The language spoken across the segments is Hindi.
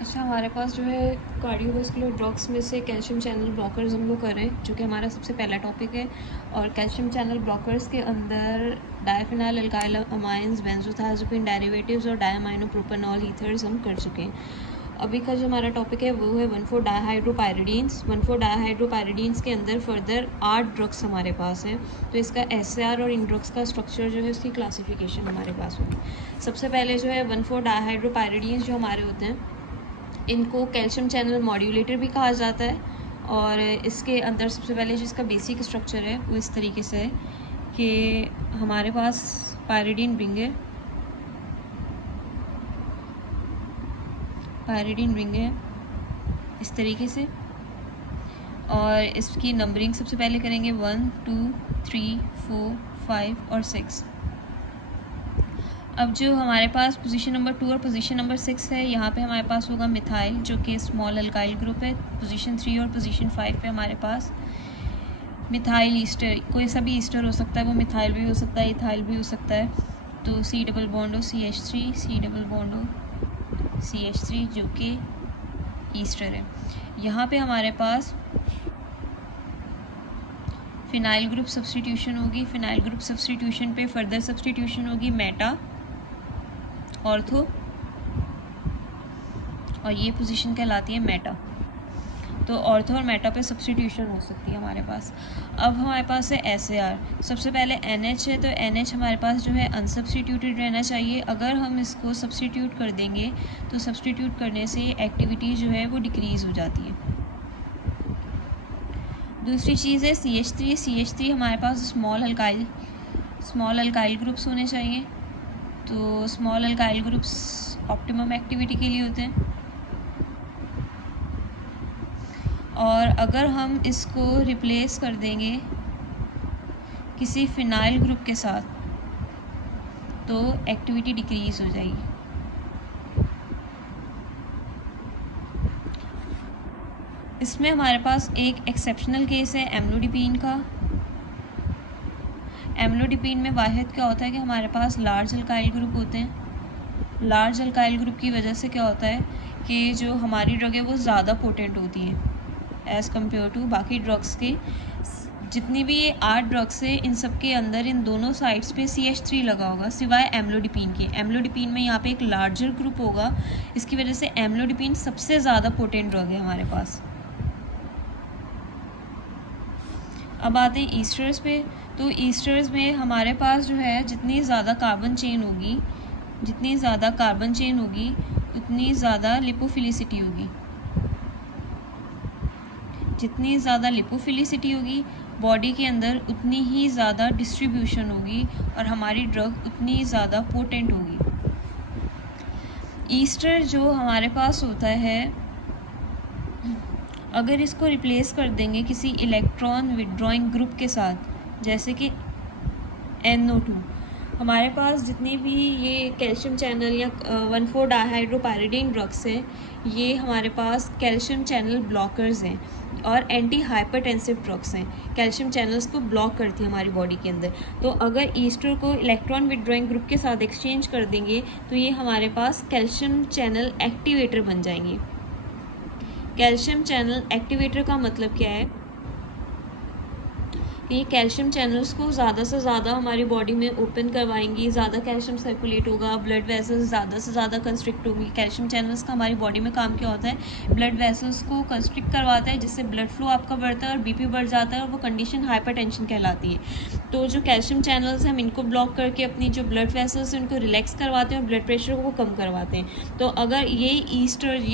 अच्छा, हमारे पास जो है कार्डियोवास्कुलर ड्रग्स में से कैल्शियम चैनल ब्लॉकर्स हम लोग कर रहे हैं, जो कि हमारा सबसे पहला टॉपिक है। और कैल्शियम चैनल ब्लॉकर्स के अंदर डायफिनाइल अल्काइल अमाइंस, बेंजोथाइज़ोपिन डेरिवेटिव्स और डायमाइनोप्रोपेनॉल ईथर्स हम कर चुके हैं। अभी का जो हमारा टॉपिक है वो है 1,4-डायहाइड्रोपायरिडीन्स। 1,4-डायहाइड्रोपायरिडीन्स के अंदर फर्दर 8 ड्रग्स हमारे पास है। तो इसका SAR और इन ड्रग्स का स्ट्रक्चर जो है उसकी क्लासिफिकेशन हमारे पास होगी। सबसे पहले जो है 1,4-डायहाइड्रोपायरिडीन्स जो हमारे होते हैं, इनको कैल्शियम चैनल मॉड्यूलेटर भी कहा जाता है। और इसके अंदर सबसे पहले जो इसका बेसिक स्ट्रक्चर है वो इस तरीके से है कि हमारे पास पायरिडीन रिंग है इस तरीके से। और इसकी नंबरिंग सबसे पहले करेंगे 1, 2, 3, 4, 5 और 6। अब जो हमारे पास पोजीशन नंबर 2 और पोजीशन नंबर 6 है, यहाँ पे हमारे पास होगा मिथाइल, जो कि स्मॉल अल्काइल ग्रुप है। पोजीशन 3 और पोजीशन 5 पे हमारे पास मिथाइल ईस्टर, कोई सा भी ईस्टर हो सकता है, वो मिथाइल भी हो सकता है, इथाइल भी हो सकता है। तो C double bond O CH3, C double bond O CH3 जो कि ईस्टर है। यहाँ पे हमारे पास फिनाइल ग्रुप सब्सटीट्यूशन होगी। फिनाइल ग्रुप सब्सटीट्यूशन पे फर्दर सब्सटीट्यूशन होगी मेटा, ऑर्थो, और ये पोजीशन कहलाती है मेटा। तो ऑर्थो और मेटा पे सब्सटीट्यूशन हो सकती है हमारे पास। अब हमारे पास है SAR। सबसे पहले NH है, तो NH हमारे पास जो है अनसब्सटीट्यूटेड रहना चाहिए। अगर हम इसको सब्सटीट्यूट कर देंगे तो सब्सटीट्यूट करने से एक्टिविटी जो है वो डिक्रीज़ हो जाती है। दूसरी चीज़ है CH3। CH3 हमारे पास स्मॉल अल्काइल ग्रुप्स होने चाहिए। तो small alkyl groups optimum activity के लिए होते हैं। और अगर हम इसको रिप्लेस कर देंगे किसी फिनाइल ग्रुप के साथ तो एक्टिविटी डिक्रीज़ हो जाएगी। इसमें हमारे पास एक एक्सेप्शनल केस है एम्लोडिपिन का। एम्लोडिपिन में वाहिद क्या होता है कि हमारे पास लार्ज अल्काइल ग्रुप होते हैं। लार्ज अल्काइल ग्रुप की वजह से क्या होता है कि जो हमारी ड्रग है वो ज़्यादा पोटेंट होती है एज़ कम्पेयर टू बाकी ड्रग्स के। जितनी भी ये 8 ड्रग्स है, इन सब के अंदर इन दोनों साइड्स पे CH3 लगा होगा सिवाय एम्लोडिपिन के। एम्लोडिपिन में यहाँ पे एक लार्जर ग्रुप होगा, इसकी वजह से एम्लोडिपिन सबसे ज़्यादा पोटेंट ड्रग है हमारे पास। अब आते हैं ईस्टर्स पे। तो ईस्टर्स में हमारे पास जो है जितनी ज़्यादा कार्बन चेन होगी उतनी ज़्यादा लिपोफिलिसिटी होगी। जितनी ज़्यादा लिपोफिलिसिटी होगी बॉडी के अंदर उतनी ही ज़्यादा डिस्ट्रीब्यूशन होगी और हमारी ड्रग उतनी ज़्यादा पोटेंट होगी। ईस्टर जो हमारे पास होता है, अगर इसको रिप्लेस कर देंगे किसी इलेक्ट्रॉन विड्रॉइंग ग्रुप के साथ, जैसे कि NO2, हमारे पास जितनी भी ये कैल्शियम चैनल या 1,4-डायहाइड्रोपायरिडीन ड्रग्स हैं, ये हमारे पास कैल्शियम चैनल ब्लॉकर्स हैं और एंटी हाइपरटेंसिव ड्रग्स हैं। कैल्शियम चैनल्स को ब्लॉक करती है हमारी बॉडी के अंदर। तो अगर ईस्टर को इलेक्ट्रॉन विड्रॉइंग ग्रुप के साथ एक्सचेंज कर देंगे तो ये हमारे पास कैल्शियम चैनल एक्टिवेटर बन जाएंगे। कैल्शियम चैनल एक्टिवेटर का मतलब क्या है? ये कैल्शियम चैनल्स को ज़्यादा से ज़्यादा हमारी बॉडी में ओपन करवाएंगी, ज़्यादा कैल्शियम सर्कुलेट होगा, ब्लड वेसल्स ज़्यादा से ज़्यादा कंस्ट्रिक्ट होगी। कैल्शियम चैनल्स का हमारी बॉडी में काम क्या होता है? ब्लड वेसल्स को कंस्ट्रिक्ट करवाता है, जिससे ब्लड फ्लो आपका बढ़ता है और BP बढ़ जाता है और वो कंडीशन हाइपरटेंशन कहलाती है। तो जो कैल्शियम चैनल्स हैं हम इनको ब्लॉक करके अपनी जो ब्लड वेसल्स हैं उनको रिलैक्स करवाते हैं और ब्लड प्रेशर को कम करवाते हैं। तो अगर ये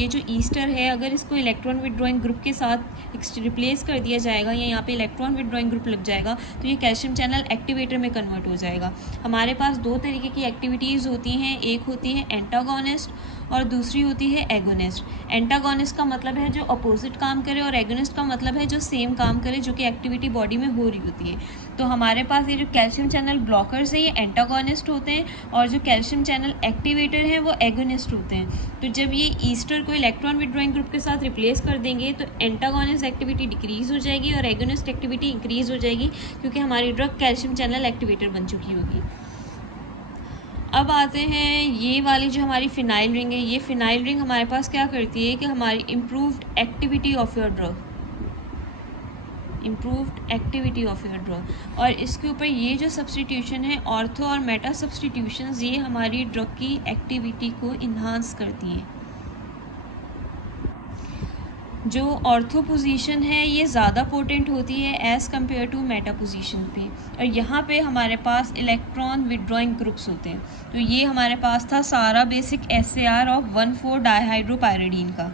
जो ईस्टर है, अगर इसको इलेक्ट्रॉन विड्रॉइंग ग्रुप के साथ रिप्लेस कर दिया जाएगा या यहाँ पे इलेक्ट्रॉन विड्रॉइंग ग्रुप लग जाएगा तो ये कैल्शियम चैनल एक्टिवेटर में कन्वर्ट हो जाएगा। हमारे पास 2 तरीके की एक्टिविटीज़ होती हैं, एक होती है एंटागोनिस्ट और दूसरी होती है एगोनिस्ट। एंटागोनिस्ट का मतलब है जो अपोजिट काम करे और एगोनिस्ट का मतलब है जो सेम काम करे, जो कि एक्टिविटी बॉडी में हो रही होती है। तो हमारे पास ये जो कैल्शियम चैनल ब्लॉकर्स हैं ये एंटागोनिस्ट होते हैं और जो कैल्शियम चैनल एक्टिवेटर हैं वो एगोनिस्ट होते हैं। तो जब ये ईस्टर को इलेक्ट्रॉन विड्रॉइंग ग्रुप के साथ रिप्लेस कर देंगे तो एंटागोनिस्ट एक्टिविटी डिक्रीज़ हो जाएगी और एगोनिस्ट एक्टिविटी इंक्रीज़ हो जाएगी, क्योंकि हमारी ड्रग कैल्शियम चैनल एक्टिवेटर बन चुकी होगी। अब आते हैं ये वाली जो हमारी फिनाइल रिंग है, ये फिनाइल रिंग हमारे पास क्या करती है कि हमारी improved activity of your drug, improved activity of your drug, और इसके ऊपर ये जो सब्सटीट्यूशन है ऑर्थो और मेटा सब्सटीट्यूशंस, ये हमारी ड्रग की एक्टिविटी को इन्हांस करती हैं। जो ऑर्थो पोजीशन है ये ज़्यादा पोटेंट होती है as compare to meta position पे, और यहाँ पे हमारे पास इलेक्ट्रॉन विड्रॉइंग ग्रुप्स होते हैं। तो ये हमारे पास था सारा बेसिक SAR ऑफ 1,4-डाइहाइड्रोपायरिडीन का।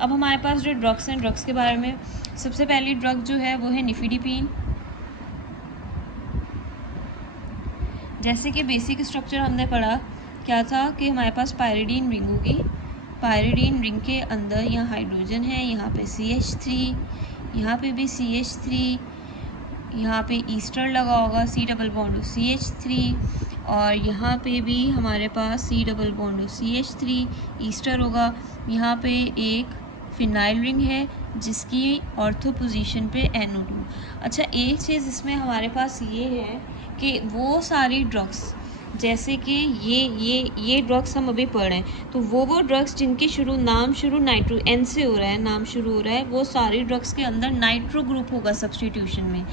अब हमारे पास जो ड्रग्स हैं, ड्रग्स के बारे में सबसे पहली ड्रग जो है वो है निफिडिपिन। जैसे कि बेसिक स्ट्रक्चर हमने पढ़ा क्या था कि हमारे पास पायरिडीन रिंग होगी, पायरिडीन रिंग के अंदर यहाँ हाइड्रोजन है, यहाँ पे CH3, यहाँ पे भी CH3, यहाँ पे ईस्टर लगा होगा C डबल बॉन्ड CH3, और यहाँ पे भी हमारे पास C double bond CH3 Easter होगा। यहाँ पे एक फिनाइल रिंग है जिसकी ऑर्थो पोजीशन पे NO2। अच्छा, एक चीज़ इसमें हमारे पास ये है कि वो सारी ड्रग्स, जैसे कि ये ड्रग्स हम अभी पढ़ रहे हैं, तो वो ड्रग्स जिनके नाम शुरू नाइट्रो N से हो रहा है, नाम शुरू हो रहा है, वो सारी ड्रग्स के अंदर नाइट्रो ग्रुप होगा सब्स्टिट्यूशन में।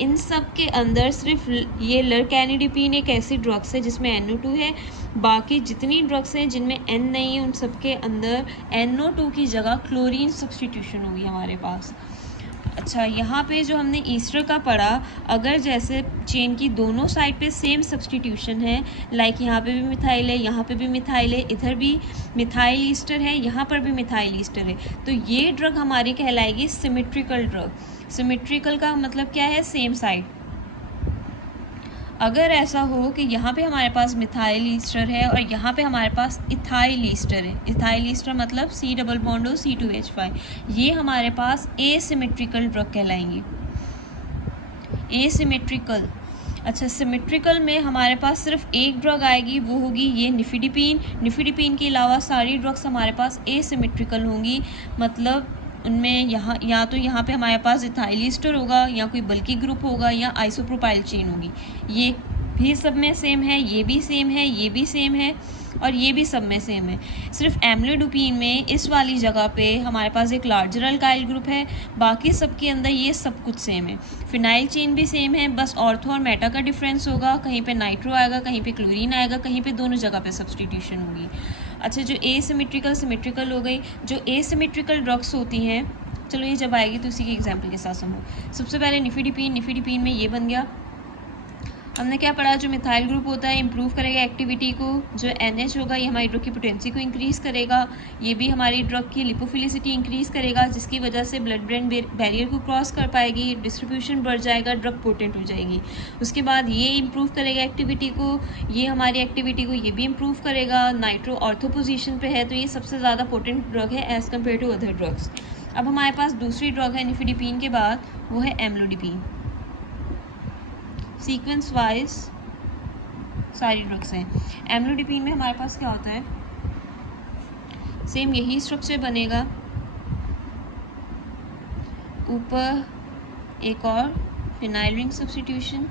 इन सब के अंदर सिर्फ ये लरकैनिडिपिन एक ऐसी ड्रग्स है जिसमें NO2 है, बाकी जितनी ड्रग्स हैं जिनमें N नहीं है उन सब के अंदर NO2 की जगह क्लोरीन सब्स्टिट्यूशन होगी हमारे पास। अच्छा, यहाँ पे जो हमने ईस्टर का पढ़ा, अगर जैसे चेन की दोनों साइड पे सेम सब्स्टिट्यूशन है, लाइक यहाँ पे भी मिथाइल है, यहाँ पे भी मिथाइल है, इधर भी मिथाइल ईस्टर है, यहाँ पर भी मिथाइल ईस्टर है, तो ये ड्रग हमारी कहलाएगी सिमेट्रिकल ड्रग। सिमेट्रिकल का मतलब क्या है? Same side. अगर ऐसा हो कि यहाँ पे हमारे पास मिथाइल ईस्टर है और यहाँ पे हमारे पास इथाइल ईस्टर है, इथाइल ईस्टर मतलब C डबल बॉन्ड C2H5, ये हमारे पास एसिमेट्रिकल ड्रग कहलाएंगी, एसिमेट्रिकल। अच्छा, सिमेट्रिकल में हमारे पास सिर्फ एक ड्रग आएगी, वो होगी ये निफिडिपिन। निफिडिपिन के अलावा सारी ड्रग्स हमारे पास एसिमेट्रिकल होंगी, मतलब उनमें या तो यहाँ पे हमारे पास इथाइल ईस्टर होगा, या कोई बल्कि ग्रुप होगा, या आइसोप्रोपाइल चेन होगी। ये भी सब में सेम है, ये भी सेम है, ये भी सेम है, और ये भी सब में सेम है। सिर्फ एम्लोडोपिन में इस वाली जगह पे हमारे पास एक लार्जर अल्काइल ग्रुप है, बाकी सब के अंदर ये सब कुछ सेम है। फिनाइल चेन भी सेम है, बस ऑर्थो और मेटा का डिफरेंस होगा, कहीं पे नाइट्रो आएगा, कहीं पे क्लोरीन आएगा, कहीं पे दोनों जगह पे सब्स्टिट्यूशन होगी। अच्छा, जो एसिमेट्रिकल सिमेट्रिकल हो गई, जो एसिमेट्रिकल ड्रग्स होती हैं, चलो ये जब आएगी तो उसी के एग्जाम्पल के साथ समझो। सबसे पहले निफिडिपिन, निफिडिपिन में ये बन गया, हमने क्या पढ़ा, जो मिथाइल ग्रुप होता है इंप्रूव करेगा एक्टिविटी को, जो NH होगा ये हमारी ड्रग की पोटेंसी को इंक्रीज़ करेगा, ये भी हमारी ड्रग की लिपोफिलिसिटी इंक्रीज़ करेगा, जिसकी वजह से ब्लड ब्रेन बैरियर को क्रॉस कर पाएगी, डिस्ट्रीब्यूशन बढ़ जाएगा, ड्रग पोटेंट हो जाएगी। उसके बाद ये इंप्रूव करेगा एक्टिविटी को, ये हमारी एक्टिविटी को ये भी इंप्रूव करेगा, नाइट्रो ऑर्थो पोजीशन पे है, तो ये सबसे ज़्यादा पोटेंट ड्रग है as compare to other drugs. अब हमारे पास दूसरी ड्रग है निफिडिपिन के बाद, वो है एम्लोडिपिन। सीक्वेंस वाइज सारी ड्रग्स हैं। एम्लोडिपिन में हमारे पास क्या होता है, सेम यही स्ट्रक्चर बनेगा, ऊपर एक और फिनाइल रिंग सब्स्टिट्यूशन,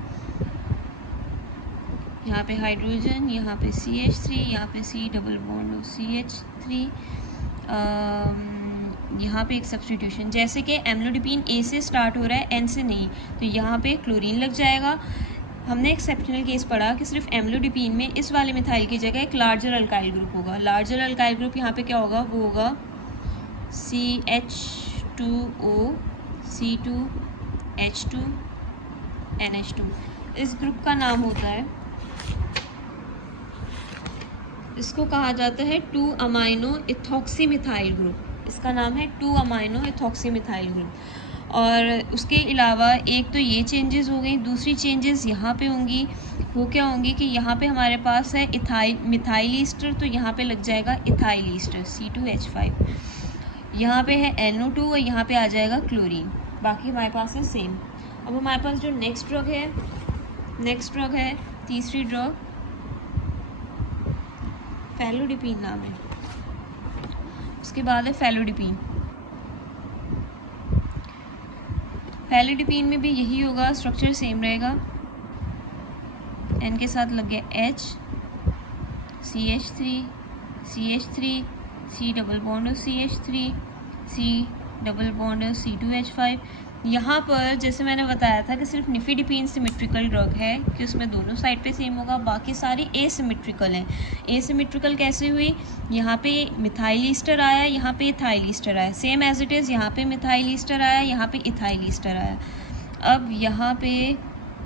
यहाँ पे हाइड्रोजन, यहाँ पे CH3, यहाँ पे C डबल बॉन्ड CH3, यहाँ पे एक सब्स्टिट्यूशन। जैसे कि एम्लोडिपिन A से स्टार्ट हो रहा है, N से नहीं, तो यहाँ पे क्लोरीन लग जाएगा। हमने एक्सेप्शनल केस पढ़ा कि सिर्फ एम्लोडिपिन में इस वाले मिथाइल की जगह एक लार्जर अल्काइल ग्रुप होगा। लार्जर अल्काइल ग्रुप यहाँ पे क्या होगा, वो होगा CH2O C2H2 NH2। इस ग्रुप का नाम होता है, इसको कहा जाता है 2-अमाइनो इथॉक्सीमिथाइल ग्रुप। इसका नाम है 2-अमाइनो इथॉक्सीमिथाइल ग्रुप। और उसके अलावा एक तो ये चेंजेस हो गई, दूसरी चेंजेस यहाँ पे होंगी। वो क्या होंगी कि यहाँ पे हमारे पास है मिथाइल ईस्टर, तो यहाँ पे लग जाएगा इथाइल ईस्टर C2H5। यहाँ पे है NO2 और यहाँ पे आ जाएगा क्लोरीन, बाकी हमारे पास है सेम। अब हमारे पास जो नेक्स्ट ड्रग है तीसरी ड्रग, फेलोडिपिन नाम है, उसके बाद है फेलोडिपिन। फेलोडिपिन में भी यही होगा, स्ट्रक्चर सेम रहेगा, N के साथ लग गया H, CH3 CH3 C double bond CH3 C double bond C2H5। यहाँ पर जैसे मैंने बताया था कि सिर्फ निफिडिपीन सिमेट्रिकल ड्रग है कि उसमें दोनों साइड पे सेम होगा, बाकी सारी एसिमेट्रिकल हैं। एसिमेट्रिकल कैसे हुई? यहाँ पे मिथाइल ईस्टर आया, यहाँ पे इथाइल ईस्टर आया, सेम एज इट इज़ यहाँ पे मिथाइल ईस्टर आया, यहाँ पे इथाइल ईस्टर आया। अब यहाँ पे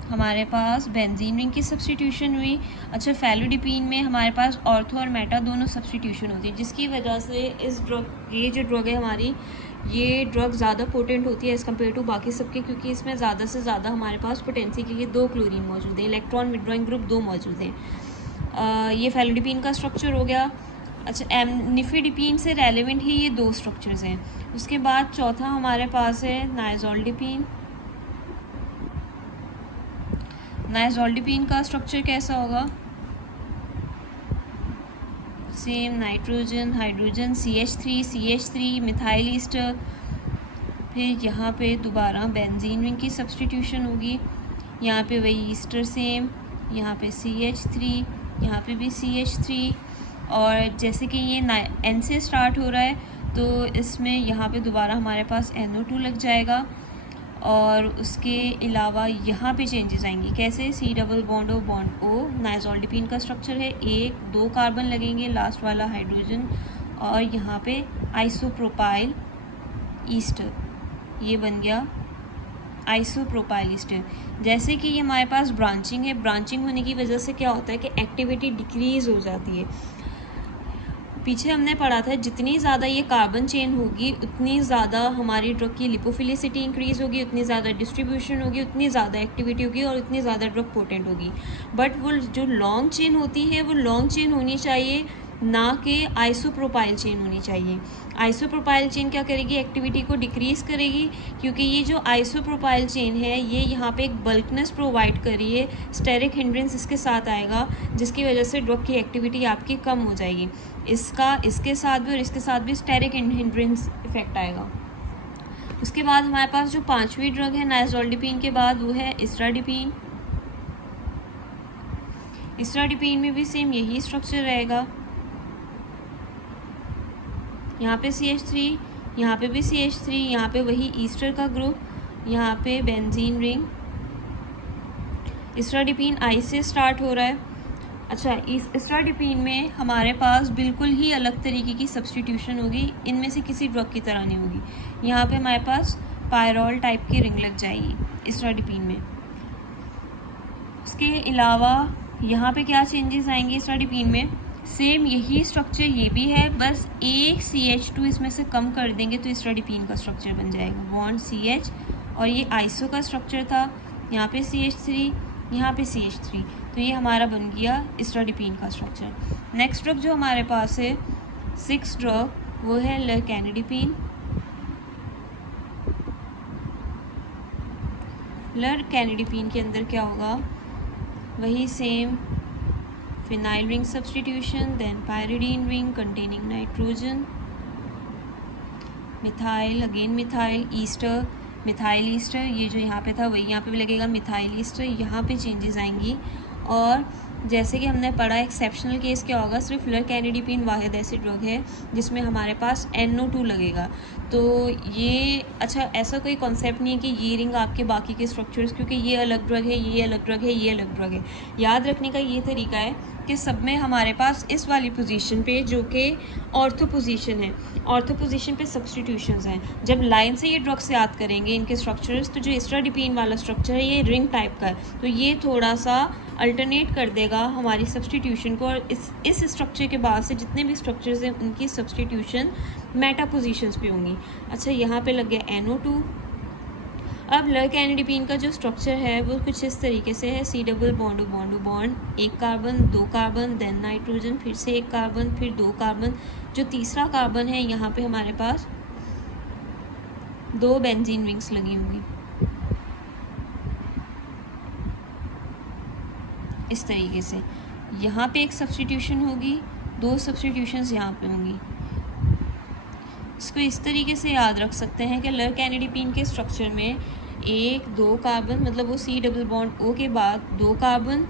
हमारे पास बेंजीन रिंग की सब्स्टिट्यूशन हुई। अच्छा, फेलोडिपीन में हमारे पास ऑर्थो और मेटा दोनों सब्स्टिट्यूशन होती है, जिसकी वजह से इस ड्रग, ये जो ड्रग है हमारी, ये ड्रग ज़्यादा पोटेंट होती है एज़ कम्पेयर टू बाकी सबके, क्योंकि इसमें ज़्यादा से ज़्यादा हमारे पास पोटेंसी के लिए 2 क्लोरीन मौजूद है, इलेक्ट्रॉन विड्रॉइंग ग्रुप 2 मौजूद हैं। ये फेलोडिपीन का स्ट्रक्चर हो गया। अच्छा, निफिडिपीन से रेलेवेंट ही ये 2 स्ट्रक्चर्स हैं। उसके बाद चौथा हमारे पास है नाइजोल्डिपीन। नाइजोल्डिपीन का स्ट्रक्चर कैसा होगा? Same, nitrogen hydrogen CH3 methyl Easter. फिर यहाँ पे दोबारा बेंजीन रिंग की सब्स्टिट्यूशन होगी, यहाँ पे वही ईस्टर सेम, यहाँ पे CH3, यहाँ पे भी CH3। और जैसे कि ये N से स्टार्ट हो रहा है तो इसमें यहाँ पे दोबारा हमारे पास NO2 लग जाएगा। और उसके अलावा यहाँ पे चेंजेस आएंगी। कैसे? C double bond O। नाइजोल्डिपीन का स्ट्रक्चर है, 1-2 कार्बन लगेंगे, लास्ट वाला हाइड्रोजन, और यहाँ पे आइसोप्रोपाइल ईस्टर, ये बन गया आइसोप्रोपाइल ईस्टर। जैसे कि ये हमारे पास ब्रांचिंग है, ब्रांचिंग होने की वजह से क्या होता है कि एक्टिविटी डिक्रीज़ हो जाती है। पीछे हमने पढ़ा था जितनी ज़्यादा ये कार्बन चेन होगी उतनी ज़्यादा हमारी ड्रग की लिपोफिलिसिटी इंक्रीज़ होगी, उतनी ज़्यादा डिस्ट्रीब्यूशन होगी, उतनी ज़्यादा एक्टिविटी होगी और उतनी ज़्यादा ड्रग पोटेंट होगी। बट वो जो लॉन्ग चेन होती है वो लॉन्ग चेन होनी चाहिए, ना कि आइसोप्रोपाइल चेन होनी चाहिए। आइसोप्रोपाइल चेन क्या करेगी? एक्टिविटी को डिक्रीज़ करेगी, क्योंकि ये जो आइसोप्रोपाइल चेन है ये यहाँ पे एक बल्कनेस प्रोवाइड कर रही है, स्टेरिक हिंड्रेंस इसके साथ आएगा, जिसकी वजह से ड्रग की एक्टिविटी आपकी कम हो जाएगी। इसके साथ भी और इसके साथ भी स्टेरिक हिंड्रेंस इफेक्ट आएगा। उसके बाद हमारे पास जो 5वीं ड्रग है नाइजोल्डिपीन के बाद, वो है इस्ट्राडिपीन। इस्ट्राडिपीन में भी सेम यही स्ट्रक्चर रहेगा, यहाँ पे CH3, यहाँ पे भी CH3, यहाँ पे वही ईस्टर का ग्रुप, यहाँ पे बेंजीन रिंग। इस्ट्राडिपीन I से स्टार्ट हो रहा है। अच्छा, इस इस्ट्राडिपीन में हमारे पास बिल्कुल ही अलग तरीके की सब्स्टिट्यूशन होगी, इनमें से किसी ड्रग की तरह नहीं होगी। यहाँ पे हमारे पास पायरोल टाइप की रिंग लग जाएगी इस्ट्राडिपीन में। उसके अलावा यहाँ पे क्या चेंजेस आएंगे इस्ट्राडिपीन में? सेम यही स्ट्रक्चर ये भी है, बस एक CH2 इसमें से कम कर देंगे तो इस्ट्राडिपीन का स्ट्रक्चर बन जाएगा, बॉन्ड CH, और ये आइसो का स्ट्रक्चर था, यहाँ पे CH3, यहाँ पे CH3, तो ये हमारा बन गया इस्ट्राडिपीन का स्ट्रक्चर। नेक्स्ट ड्रग जो हमारे पास है 6th ड्रग, वो है लरकेनिडिपीन। लरकेनिडिपीन के अंदर क्या होगा? वही same, phenyl ring substitution, then pyridine ring containing nitrogen, methyl, again methyl ester, methyl ester, ये जो यहाँ पे था वही यहाँ पे भी लगेगा मिथाइल ईस्टर। यहाँ पे चेंजेस आएंगी। और जैसे कि हमने पढ़ा एक्सेप्शनल केस क्या होगा, सिर्फ लरकेनिडिपीन वाहिद ऐसी ड्रग है जिसमें हमारे पास NO2 लगेगा। तो ये, अच्छा, ऐसा कोई कॉन्सेप्ट नहीं है कि ये रिंग आपके बाकी के स्ट्रक्चर्स, क्योंकि ये अलग ड्रग है, ये अलग ड्रग है, ये अलग ड्रग है। याद रखने का ये तरीका है कि सब में हमारे पास इस वाली पोजीशन पे, जो कि ऑर्थो पोजीशन है, ऑर्थो पोजीशन पे सब्स्टिट्यूशंस हैं। जब लाइन से ये ड्रग्स याद करेंगे इनके स्ट्रक्चर्स, तो जो इस्ट्राडिपीन वाला स्ट्रक्चर है ये रिंग टाइप का है, तो ये थोड़ा सा अल्टरनेट कर देगा हमारी सब्स्टिट्यूशन को, और इस स्ट्रक्चर के बाद से जितने भी स्ट्रक्चर्स हैं उनकी सब्स्टिट्यूशन मेटा पोजीशंस पे होंगी। अच्छा, यहाँ पे लग गया NO2। अब लरकेनिडिपीन का जो स्ट्रक्चर है वो कुछ इस तरीके से है, C double bond bond, 1 carbon, 2 carbon, then nitrogen, फिर से 1 कार्बन, फिर 2 कार्बन। जो तीसरा कार्बन है यहाँ पे हमारे पास 2 बेंजीन रिंग्स लगी होंगी इस तरीके से। यहाँ पे एक सब्स्टिट्यूशन होगी, 2 सब्स्टिट्यूशंस यहाँ पे होंगी। इसको इस तरीके से याद रख सकते हैं कि लरकेनिडिपीन के स्ट्रक्चर में 1-2 कार्बन, मतलब वो C डबल बॉन्ड O के बाद 2 कार्बन,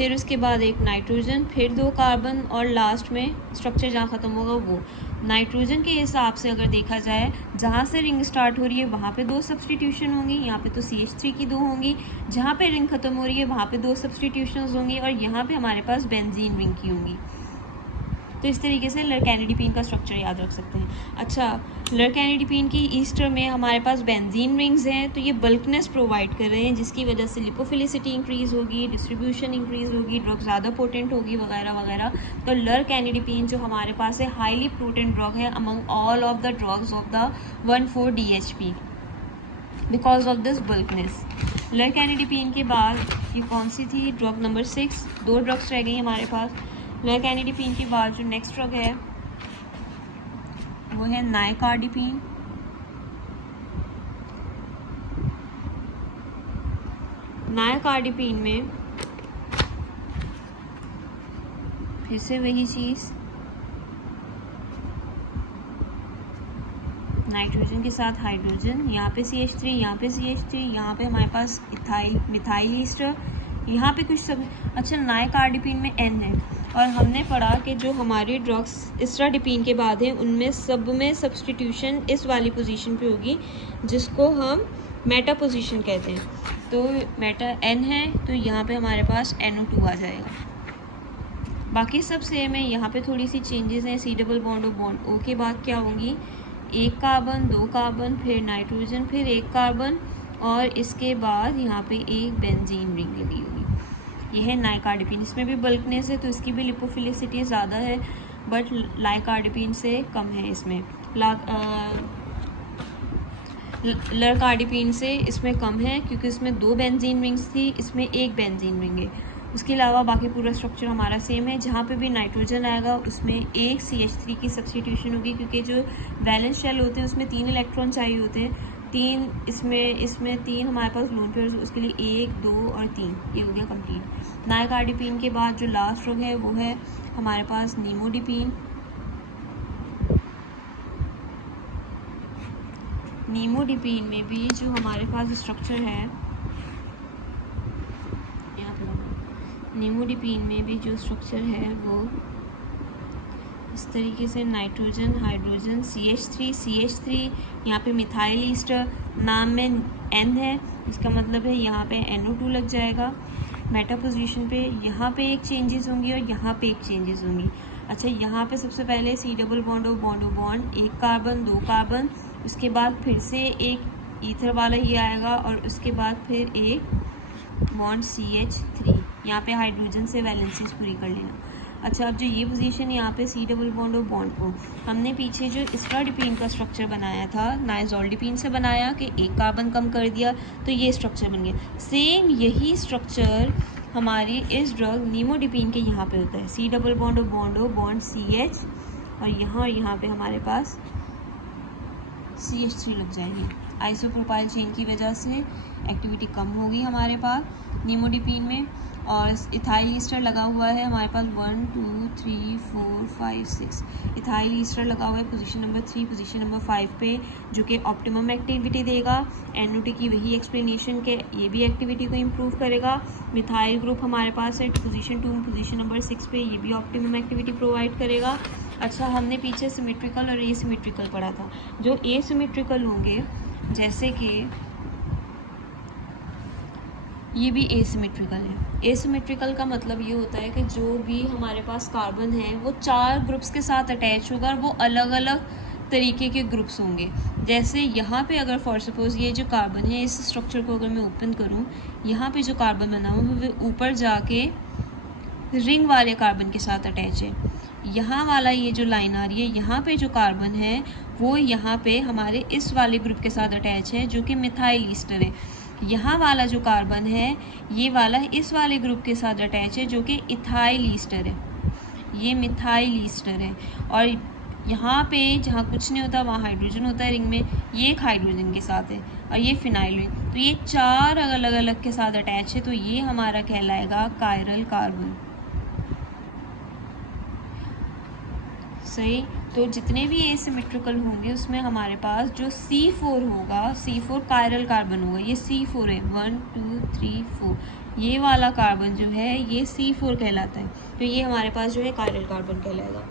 फिर उसके बाद एक नाइट्रोजन, फिर 2 कार्बन और लास्ट में स्ट्रक्चर जहाँ ख़त्म होगा वो। नाइट्रोजन के हिसाब से अगर देखा जाए, जहाँ से रिंग स्टार्ट हो रही है वहाँ पे 2 सब्सटीट्यूशन होंगी, यहाँ पे तो CH3 की 2 होंगी, जहाँ पे रिंग ख़त्म हो रही है वहाँ पे 2 सब्सटीट्यूशंस होंगी और यहाँ पे हमारे पास बेंजीन रिंग की होंगी। तो इस तरीके से लर्कैनिडिपीन का स्ट्रक्चर याद रख सकते हैं। अच्छा, लर्कैनिडिपीन की ईस्टर में हमारे पास बेंजीन रिंग्स हैं, तो ये बल्कनेस प्रोवाइड कर रहे हैं जिसकी वजह से लिपोफिलिसिटी इंक्रीज़ होगी, डिस्ट्रीब्यूशन इंक्रीज़ होगी, ड्रग ज़्यादा पोटेंट होगी वगैरह वगैरह। तो लर्कैनिडिपीन जो हमारे पास है हाईली पोटेंट ड्रग है among all of the drugs of the 1,4-DHP because of this bulkness. Lercanidipine के बाद ये कौन सी थी, ड्रग नंबर 6, 2 ड्रग्स रह गई हमारे पास। लर्कैनिडिपीन के बाद जो नेक्स्ट ड्रग है वो है नाइकार्डिपीन। नाइकार्डिपीन में फिर से वही चीज़, नाइट्रोजन के साथ हाइड्रोजन, यहाँ पे CH3, यहाँ पे CH3, यहाँ पे हमारे पास मिथाइल ईस्टर, यहाँ पे कुछ सब। अच्छा, नाइकार्डिपीन में N है और हमने पढ़ा कि जो हमारे ड्रग्स इस्ट्राडिपीन के बाद हैं उनमें सब में सब्सटीट्यूशन इस वाली पोजीशन पे होगी जिसको हम मेटा पोजीशन कहते हैं। तो मेटा N है तो यहाँ पे हमारे पास NO2 आ जाएगा। बाकी सब सेम है, यहाँ पे थोड़ी सी चेंजेस हैं। C डबल बॉन्ड और बॉन्ड O के बाद क्या होंगी, 1 कार्बन, 2 कार्बन, फिर नाइट्रोजन, फिर 1 कार्बन और इसके बाद यहाँ पे एक बेंजीन रिंग लगी होगी। यह है नाइकार्डिपीन। इसमें भी बल्कनेस है तो इसकी भी लिपोफिलिसिटी ज़्यादा है बट लाइकार्डिपीन से कम है। इसमें लर्कार्डिपीन से इसमें कम है क्योंकि इसमें 2 बेंजीन रिंग्स थी, इसमें 1 बेंजीन रिंग है। उसके अलावा बाकी पूरा स्ट्रक्चर हमारा सेम है। जहाँ पे भी नाइट्रोजन आएगा उसमें एक CH3 की सब्सटीट्यूशन होगी क्योंकि जो वैलेंस शेल होते हैं उसमें 3 इलेक्ट्रॉन चाहिए होते हैं। 3 इसमें 3 हमारे पास लोन पेयर्स, उसके लिए 1, 2 और 3, ये हो गया कंप्लीट। नाइकार्डिपीन के बाद जो लास्ट ड्रग है वो है हमारे पास निमोडिपीन। निमोडिपीन में भी जो हमारे पास स्ट्रक्चर है, निमोडिपीन में भी जो स्ट्रक्चर है वो इस तरीके से, नाइट्रोजन, हाइड्रोजन, CH3, यहाँ पे मिथाइल ईस्टर, नाम में N है, इसका मतलब है यहाँ पे NO2 लग जाएगा। मेटा पोजीशन पे यहाँ पे एक चेंजेस होंगी और यहाँ पे एक चेंजेस होंगी। अच्छा, यहाँ पे सबसे पहले C डबल बॉन्ड और बॉन्ड, 1 कार्बन, 2 कार्बन, उसके बाद फिर से एक ईथर वाला ही आएगा और उसके बाद फिर एक बॉन्ड CH3, यहाँ पे हाइड्रोजन से वैलेंसीज पूरी कर लेना। अच्छा, अब जो ये पोजीशन यहाँ पे C डबल बॉन्ड और बॉन्ड को हमने पीछे जो इस्ट्राडिपीन का स्ट्रक्चर बनाया था नाइजोल्डिपीन से बनाया कि 1 कार्बन कम कर दिया तो ये स्ट्रक्चर बन गया। सेम यही स्ट्रक्चर हमारी इस ड्रग निमोडिपीन के यहाँ पे होता है। C डबल बॉन्ड और बॉन्ड CH और यहाँ पे हमारे पास CH3 लग जाएगी। आइसोप्रोपाइल चेन की वजह से एक्टिविटी कम होगी हमारे पास निमोडिपीन में। और इथाइल ईस्टर लगा हुआ है हमारे पास 1, 2, 3, 4, 5, 6 इथाइल ईस्टर लगा हुआ है पोजीशन नंबर 3, पोजीशन नंबर 5 पे, जो कि ऑप्टिमम एक्टिविटी देगा। NOT की वही एक्सप्लेनेशन के ये भी एक्टिविटी को इम्प्रूव करेगा। मिथाइल ग्रुप हमारे पास है पोजीशन 2, पोजीशन नंबर 6 पे, ये भी ऑप्टिमम एक्टिविटी प्रोवाइड करेगा। अच्छा, हमने पीछे सिमेट्रिकल और एसिमेट्रिकल पढ़ा था। जो एसिमेट्रिकल होंगे जैसे कि ये भी एसिमेट्रिकल है। एसिमेट्रिकल का मतलब ये होता है कि जो भी हमारे पास कार्बन है वो 4 ग्रुप्स के साथ अटैच होगा और वो अलग अलग तरीके के ग्रुप्स होंगे। जैसे यहाँ पे अगर फॉर सपोज ये जो कार्बन है इस स्ट्रक्चर को अगर मैं ओपन करूँ, यहाँ पे जो कार्बन बना हुआ है वो ऊपर जाके रिंग वाले कार्बन के साथ अटैच है। यहाँ वाला ये जो लाइन आ रही है यहाँ पे जो कार्बन है वो यहाँ पे हमारे इस वाले ग्रुप के साथ अटैच है जो कि मिथाइल ईस्टर है। यहाँ वाला जो कार्बन है ये वाला इस वाले ग्रुप के साथ अटैच है जो कि इथाइल ईस्टर है, ये मिथाइल ईस्टर है। और यहाँ पे जहाँ कुछ नहीं होता वहाँ हाइड्रोजन होता है रिंग में, ये एक हाइड्रोजन के साथ है और ये फिनाइल रिंग, तो ये 4 अलग अलग के साथ अटैच है, तो ये हमारा कहलाएगा कायरल कार्बन। सही। तो जितने भी एसिमेट्रिकल होंगे उसमें हमारे पास जो C4 होगा, C4 कायरल कार्बन होगा, ये C4 है, 1, 2, 3, 4, ये वाला कार्बन जो है ये C4 कहलाता है, तो ये हमारे पास जो है कायरल कार्बन कहलाएगा।